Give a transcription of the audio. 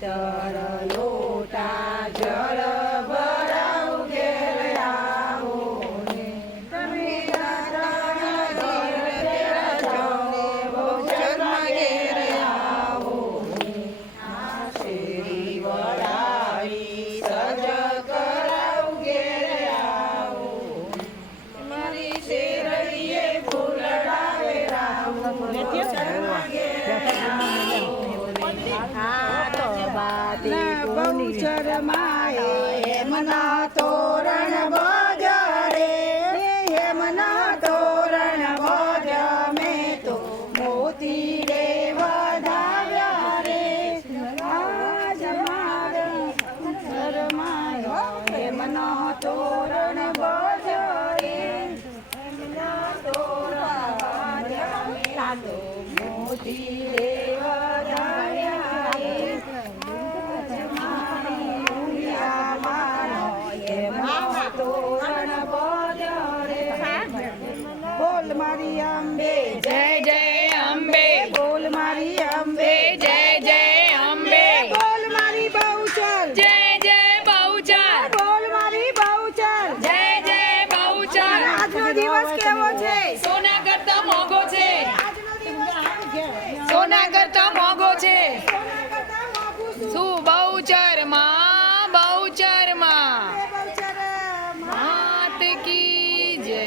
પિત્તળ લોટા જળ ભરાવ ઘેર આવો ને તમે બહુચરમાં ઘેર આવો ને આ શેરી વળાવી સજ કરાવ ઘેર આવો મારી શેરડીએ ફૂલડાવે રાવ બહુચરમાં હેમના તોરણ બજારે હેમના તોરણ બજા મેં તો મોતી રે વધાવ્યા રે આજ મારા ઘરમાં હેમના તોરણ બજારે હેમના તોરણ બજા તો મોતી રે વધાવ્યા રે બોલ મારી અંબે જય જય અંબે બોલ મારી અંબે જય જય અંબે બોલ મારી બહુચર જય જય બહુચર બોલ મારી બહુચર જય જય બહુચર આજનો દિવસ કેવો છે સોના કરતા મોંઘો છે આજનો દિવસ સોના કરતા મોંઘો છે સોના કરતા મોંઘું શું? શું બહુચરમાં બહુચરમાં બહુચર માત કી જય